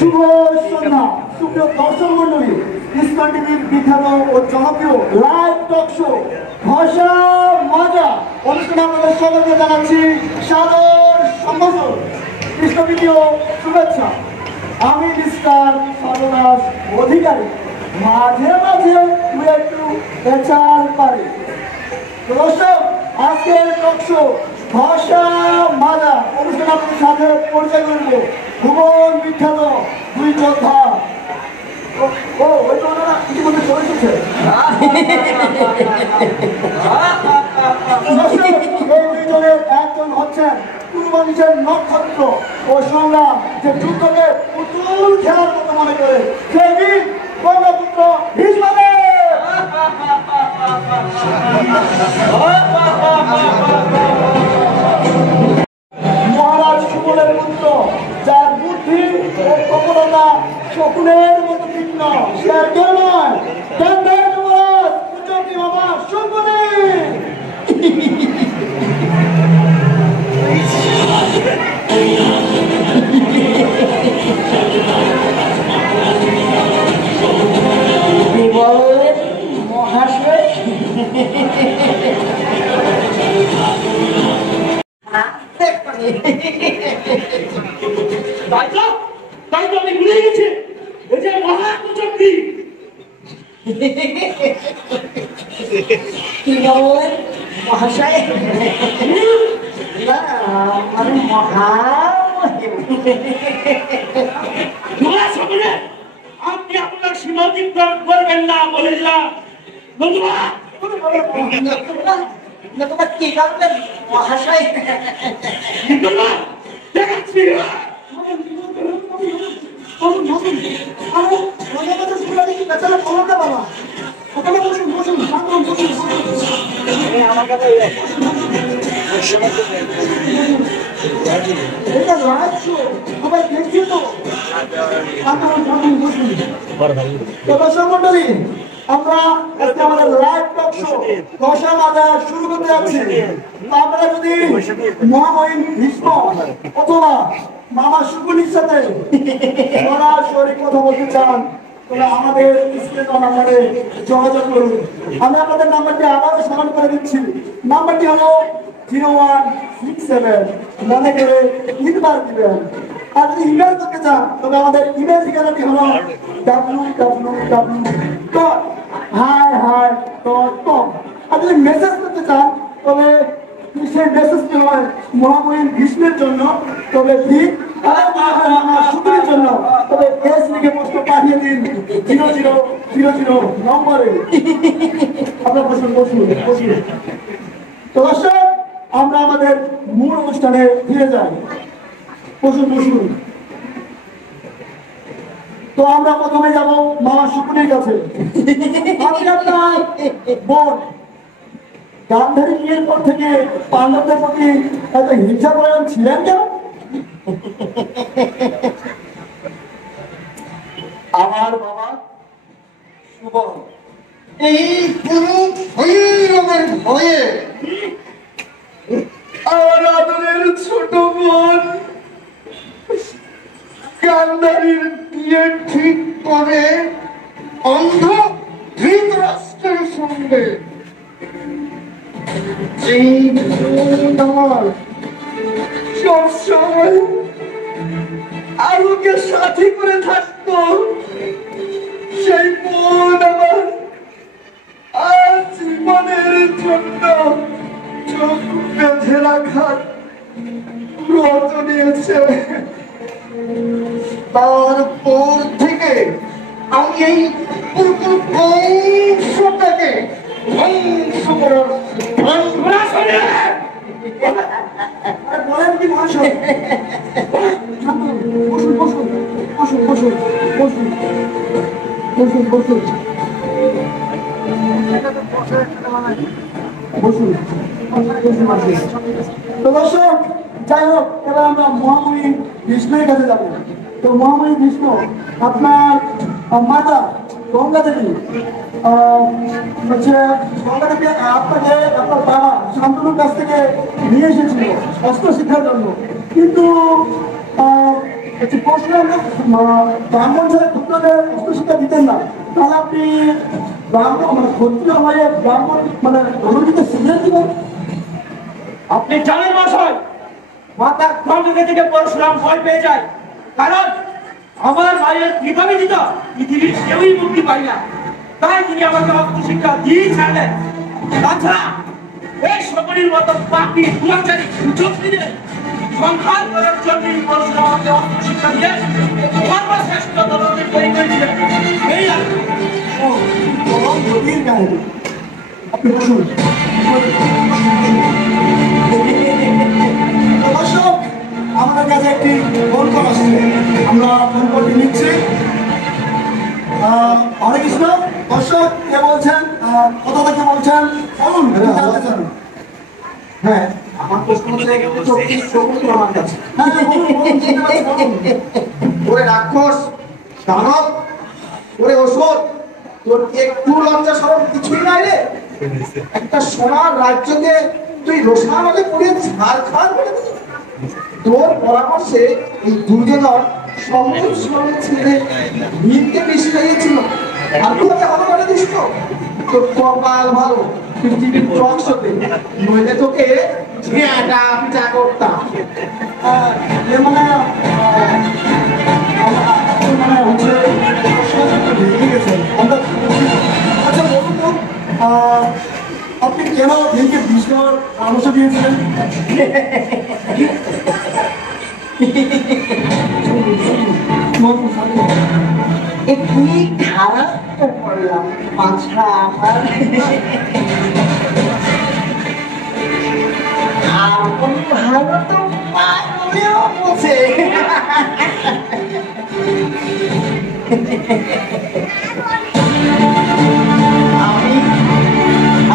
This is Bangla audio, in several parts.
শুভ সন্ধ্যা সুপ্রিয় দর্শক মন্ডলী, ইসকন টিভির বিখ্যাত ও জনপ্রিয় লাইভ টক শো ভাষা মজা অনুষ্ঠানে আপনাদের সকলকে জানাচ্ছি সাদর সম্ভাষণ, কৃষ্ণপ্রীতীয় শুভেচ্ছা। আমি মিস্টার সর্বনাশ অধিকারী। মাঝে মাঝে দু একটু বেচাল পারি। দর্শক, আজকের টক শো ভাষা মাজা অনুষ্ঠান আপনার সাথে পরিচয় করবো ভুবন বিখ্যাত দুই যোদ্ধা। ও ওই যোদ্ধারা ইতিমধ্যে চলে এসেছে। এই দুইজনের একজন হচ্ছেন পূর্বাঞ্চলের নক্ষত্র ও সংগ্রাম, যে যুদ্ধকে পুতুল খেলার মতো মনে করে সেই বীর বঙ্গপুত্র ভীষ্মদেব। মহারাজ সুবলের পুত্র, যার বুদ্ধি ও কপটতা শকুনের মতো তীক্ষ্ণ, সে কেউ নয়, মহারাজ উচ্চকি বাবা শকুনি। মহাশয়, তাই তো আমি ভুলে গেছি, ওই যে মহাকুচক্রী। কি বলেন মহাশয়? আমি আপনি আপনার সীমা অতিক্রম করবেন না বলিলাম। তোমার কি করবেন মহাশয়? দেখাচ্ছি মন্ডলী, আমরা আমাদের লাইভ টক শো ভাষা মাজা শুরু করতে যাচ্ছি। আপনারা যদি মহামহিম ভীষ্ম অথবা মামা শকুনির সাথে সরাসরি কথা বলতে চান, তাহলে আমাদের স্ক্রিনে নাম্বারে যোগাযোগ করুন। আমি আপনাদের নাম্বারটি আবারও স্মরণ করে দিচ্ছি। নাম্বারটি হলো 0167, মনে করে তিনবার দিবেন। আর যদি ইমেল করতে চান, তবে আমাদের ইমেল ঠিকানাটি হলো www.hi-hi.com। আর যদি মেসেজ করতে চান, তবে সেই মেসেজটি হয় মহামহিম ভীষ্মের জন্য, তবে ঠিক শুক্রের জন্য, তবে এস লিখে প্রশ্ন পাঠিয়ে দিন 0000 নম্বরে। আপনার বসুন। তো দর্শক, আমরা আমাদের মূল অনুষ্ঠানে ফিরে যাই। বসুন। তো আমরা প্রথমে যাব মামা শকুনির কাছে। আপনি আপনার বোন গান্ধারী বিয়ের পর থেকে পাণ্ডবদের প্রতি এত হিংসা পরায়ণ ছিলেন কেন? আমার বাবা সুবল এই পুরো ভয়ে আমার আদরের ছোট বোন গান্ধারীর বিয়ে ঠিক করে অন্ধ ধৃতরাষ্ট্রের সঙ্গে। আমার সবসময় আলোকে সাথী করে থাকতো, সেই বোন আমার আজ জীবনের জন্য চোখ বেঁধে রাখার ব্রত নিয়েছে। তারপর থেকে আমি এই পুরো বংশটাকে ধ্বংস করার বলেন কি মহাশয়? বসুন। তো দর্শক, যাই হোক, এবার আমরা মহামহিম ভীষ্মের কাছে যাবো। তো মহামহিম ভীষ্ম, আপনার মাতা গঙ্গা দেবী হচ্ছে গঙ্গা দেবী আপনাকে আপনার বাবা শান্তনুর কাছ থেকে নিয়ে এসেছিল অস্ত্র শিক্ষার জন্য, কিন্তু হচ্ছে পরশুরাম ব্রাহ্মণ ছাড়া ক্ষত্রিয়দের অস্ত্র শিক্ষা দিতেন না। তাহলে আপনি ব্রাহ্মণ মানে ক্ষত্রিয় হয়ে ব্রাহ্মণ মানে ধনুর্বিদ্যা শিখলেন কি? আপনি জানেন মশাই, মাতা খণ্ডকে থেকে পরশুরাম ভয় পেয়ে যায়, কারণ আমার মায়ের কৃপাবিদিতা পৃথিবীর কেউই মুক্তি পায় না, তাই তিনি আমাকে অস্ত্র শিক্ষা দিয়ে ছাড়লেন। তাছাড়া এই সকলের মতো পাপি দুরাচারী কুচক্রীদের সংহার করার জন্যই পরশুরাম আমাকে অস্ত্র শিক্ষা দিয়ে সর্বশ্রেষ্ঠ দলকে তৈরি করে দিলেন। এই আর আপনি বসুন। দর্শক, আমাদের কাছে একটি ফোন কল আসছে, আমরা ফোন কলটি নিচ্ছি। হরে কৃষ্ণ। দর্শক, কে বলছেন, কোথা থেকে বলছেন, বলুন, জানতে চান? হ্যাঁ, আমার প্রশ্ন হচ্ছে আমার কাছে। হ্যাঁ, বলুন, শুনতে পাচ্ছি, বলুন। ওরে রাক্ষস, দানব, ওরে অসুর, তোর একটু লজ্জা শরম কিছুই নাই রে। একটা সোনার রাজ্যকে তুই রোষানলে পুড়িয়ে ছাড়খাড় করে দিলি। তোর পরামর্শে এই দুর্যোধন সহজ সরল ছেলে ভীমকে বিষ খাইয়েছিল, আর তুই ওকে ভালো করে দিস তো? তোর কপাল ভালো পৃথিবীর ধ্বংসতে, নইলে তোকে ঝেঁটা পিটা করতাম। মানে মানে হচ্ছে ভেঙে গেছেন। আচ্ছা বলুন তো, আপনি কেন ভেঙে বিষ দেওয়ার পরামর্শ দিয়েছিলেন? কি খারাপ করলাম মাথা আমার, আপন ভালো তো পারলেও বোঝে। আমি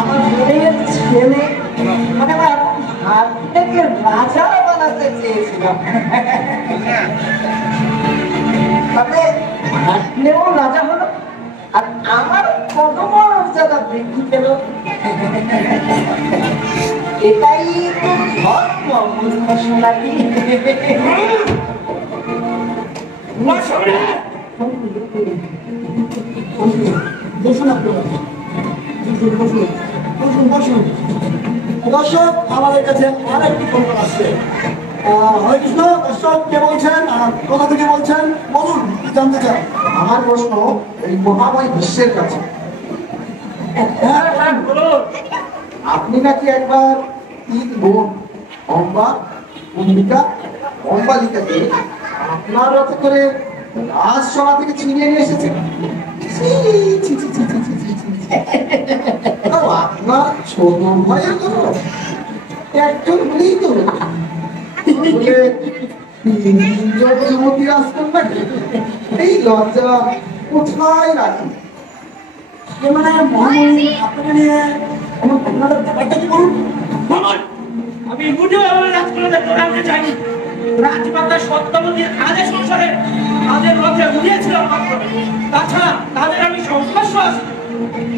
আমার বোনের ছেলে মানে আমার ভাগ্যকে রাজা বানাতে চেয়েছিলাম, তবে ভাগ্যেও রাজা হলো আর আমার কত মর্যাদা বৃদ্ধি পেল। এটাই তো ধর্ম মূর্খ সোনালি। বসুন আপনারা, বসুন বসুন বসুন। দর্শক, আমাদের কাছে আরেকটি ফোন কল আসছে। হরে কৃষ্ণ। দর্শক, কে বলছেন, কোথা থেকে বলছেন, বলুন, কি জানতে চান? আমার প্রশ্ন এই মহাময় বিশ্বের কাছে। হ্যাঁ, আপনি নাকি একবার তিন বোন অম্বা, অম্বিকা, অম্বালিকাকে আপনার রথে করে রাজসভা থেকে ছিনিয়ে নিয়ে এসেছেন। ছি, ছি, ছি, ছি, ছি, ছি, ছি, ছি। তাও আপনার ছোট ভাইয়ের জন্য একজন হলেই তো যুবতী রাজকন্যাকে এই লজ্জা কোথায় রাখি? মানে মহামণি আপনাকে নিয়ে আমার আপনাদের ব্যাপারটা কি বলুন? ভ্রমণ, আমি মোটেও আমার রাজকন্যাদের দৌড়াতে চাইনি। রাজমাতা সত্যবতীর আদেশ অনুসারে তাদের লজ্জা উড়িয়েছিলাম মাত্র। তাছাড়া তাদের আমি সংস্পর্শ আসি,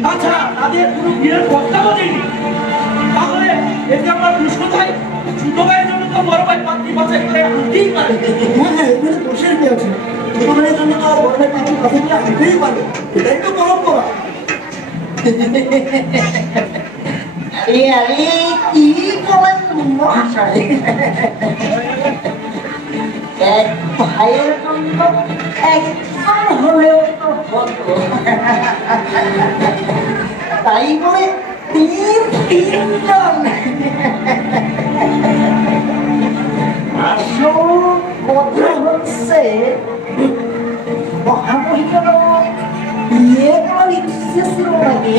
তাছাড়া তাদের কোনো বিয়ের প্রস্তাবও দিইনি। তাহলে এতে আমার দোষ কোথায়? ছোট ভাইয়ের জন্য তো বড় ভাই পাত্রী বাছাই করে আনতেই পারে। হ্যাঁ হ্যাঁ, এখানে দোষের কি আছে? ছোট ভাইয়ের জন্য তো বড় ভাই কিছু কথা নিয়ে আসতেই পারে, এটাই তো পরম্পরা। আরে কি বলেন মহাশয়, এক ভাইয়ের জন্য একজন হলেও তো হতো, তাই বলে তিনজন। আসল কথা হচ্ছে মহামহিমের বিয়ে করার ইচ্ছে ছিল নাকি?